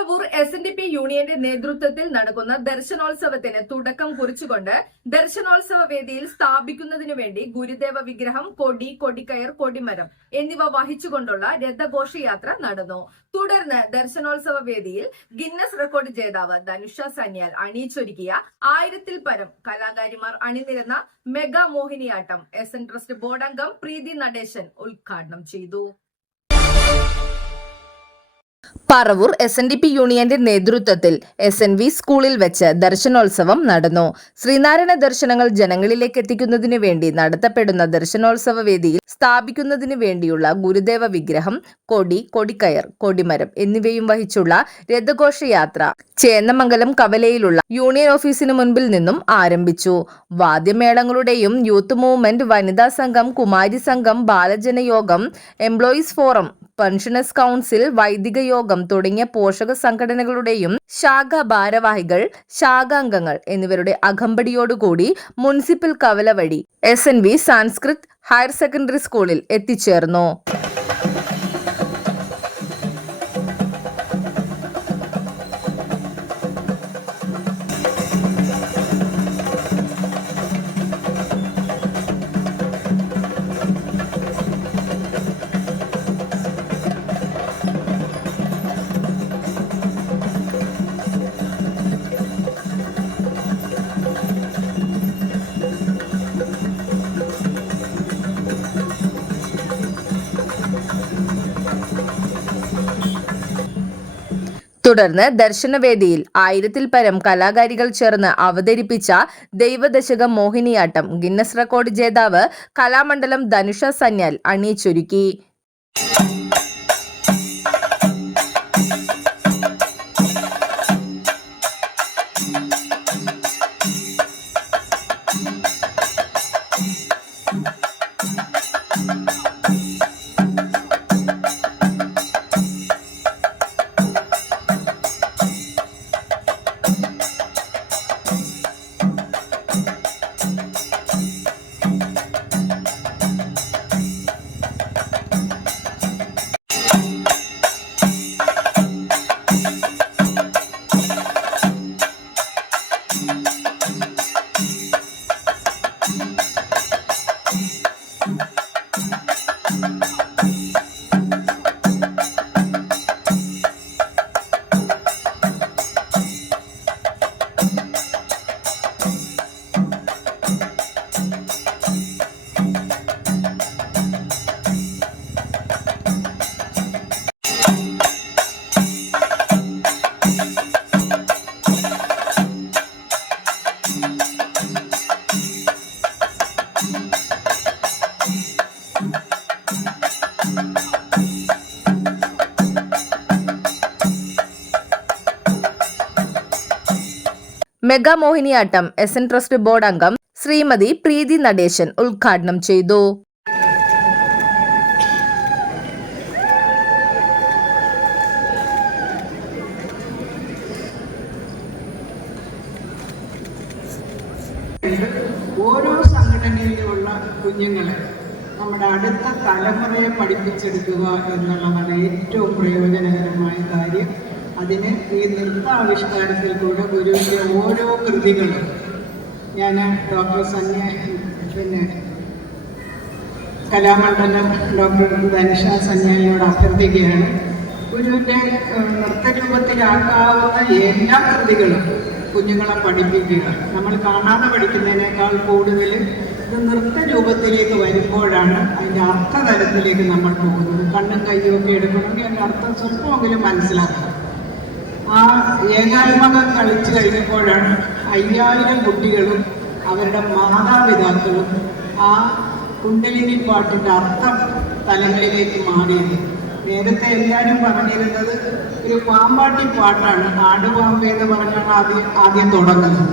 Paravur SNDP യൂണിയന്റെ നേതൃത്വത്തിൽ നടക്കുന്ന ദർശനോത്സവത്തിന് തുടക്കം കുറിച്ചുകൊണ്ട് ദർശനോത്സവ വേദിയിൽ സ്ഥാപിക്കുന്നതിനു വേണ്ടി ഗുരുദേവ വിഗ്രഹം, കൊടി, കൊടിക്കയർ, കൊടിമരം എന്നിവ വഹിച്ചുകൊണ്ടുള്ള രഥഘോഷയാത്ര നടന്നു. തുടർന്ന് ദർശനോത്സവ വേദിയിൽ ഗിന്നസ് റെക്കോർഡ് ജേതാവ് ധനുഷ സന്യാൽ അണിയിച്ചൊരുക്കിയ 1000-ൽ പരം കലാകാരിമാർ അണിനിരന്ന mega Mohiniyattam SN trust board അംഗം പ്രീതി നടേശൻ ഉദ്ഘാടനം ചെയ്തു. പറവൂർ SNDP യൂണിയന്റെ നേതൃത്വത്തിൽ SNV സ്കൂളിൽ വെച്ച് ദർശനോത്സവം നടന്നു. ശ്രീനാരായണ ദർശനങ്ങൾ ജനങ്ങളിലേക്ക് എത്തിക്കുന്നതിനു വേണ്ടി നടത്തപ്പെടുന്ന ദർശനോത്സവ വേദിയിൽ സ്ഥാപിക്കുന്നതിനു വേണ്ടിയുള്ള ഗുരുദേവ വിഗ്രഹം, കൊടി, കൊടിക്കയർ, കൊടിമരം എന്നിവയും വഹിച്ചുള്ള രഥഘോഷയാത്ര ചേന്നമംഗലം കവലയിലുള്ള യൂണിയൻ ഓഫീസിന് മുൻപിൽ നിന്നും ആരംഭിച്ചു. വാദ്യമേളങ്ങളുടെയും യൂത്ത് മൂവ്മെന്റ്, വനിതാ സംഘം, കുമാരി സംഘം, ബാലജനയോഗം, എംപ്ലോയീസ് ഫോറം, പെൻഷനേഴ്സ് കൗൺസിൽ, വൈദിക യോഗം തുടങ്ങിയ പോഷക സംഘടനകളുടെയും ശാഖാ ഭാരവാഹികൾ, ശാഖാംഗങ്ങൾ എന്നിവരുടെ അകമ്പടിയോടുകൂടി മുനിസിപ്പൽ കവല വഴി SNV സാൻസ്ക്രിത് ഹയർ സെക്കൻഡറി സ്കൂളിൽ എത്തിച്ചേർന്നു. തുടർന്ന് ദർശനവേദിയിൽ 1000-ൽ പരം കലാകാരികൾ ചേർന്ന് അവതരിപ്പിച്ച ദൈവദശകം മോഹിനിയാട്ടം ഗിന്നസ് റെക്കോർഡ് ജേതാവ് കലാമണ്ഡലം ധനുഷ സന്യാൽ അണിയിച്ചൊരുക്കി. Mega Mohiniyattam SN trust board അംഗം ശ്രീമതി പ്രീതി നടേശൻ ഉദ്ഘാടനം ചെയ്തു. ഓരോ സംഘടനയിലുള്ള കുഞ്ഞുങ്ങളെ നമ്മുടെ അടുത്ത തലമുറയെ പഠിപ്പിച്ചെടുക്കുക എന്നുള്ളതാണ് ഏറ്റവും പ്രയോജനകരമായ കാര്യം. അതിന് ഈ നൃത്താവിഷ്കാരത്തിൽ കൂടെ ഗുരുവിൻ്റെ ഓരോ കൃതികളും ഞാൻ ഡോക്ടർ കലാമണ്ഡലം ഡോക്ടർ ധനുഷ സന്യാലിയോട് അഭ്യർത്ഥിക്കുകയാണ്. ഗുരുവിൻ്റെ നൃത്തരൂപത്തിലാക്കാവുന്ന എല്ലാ കൃതികളും കുഞ്ഞുങ്ങളെ പഠിപ്പിക്കുക. നമ്മൾ കാണാതെ പഠിക്കുന്നതിനേക്കാൾ കൂടുതൽ ഇത് നൃത്തരൂപത്തിലേക്ക് വരുമ്പോഴാണ് അതിൻ്റെ അർത്ഥതലത്തിലേക്ക് നമ്മൾ പോകുന്നത്. കണ്ണും കയ്യും ഒക്കെ എടുക്കണമെങ്കിൽ അതിൻ്റെ അർത്ഥം സ്വല്പമെങ്കിലും മനസ്സിലാക്കണം. ആ ഏകാത്മകം കളിച്ചു കഴിഞ്ഞപ്പോഴാണ് 5000 കുട്ടികളും അവരുടെ മാതാപിതാക്കളും ആ കുണ്ടലിനി പാട്ടിൻ്റെ അർത്ഥം തലങ്ങളിലേക്ക് മാറിയത്. നേരത്തെ എല്ലാവരും പറഞ്ഞിരുന്നത് ഒരു പാമ്പാട്ടി പാട്ടാണ്, ആടുപാമ്പ് എന്ന് പറഞ്ഞാണ് ആദ്യം തുടങ്ങുന്നത്.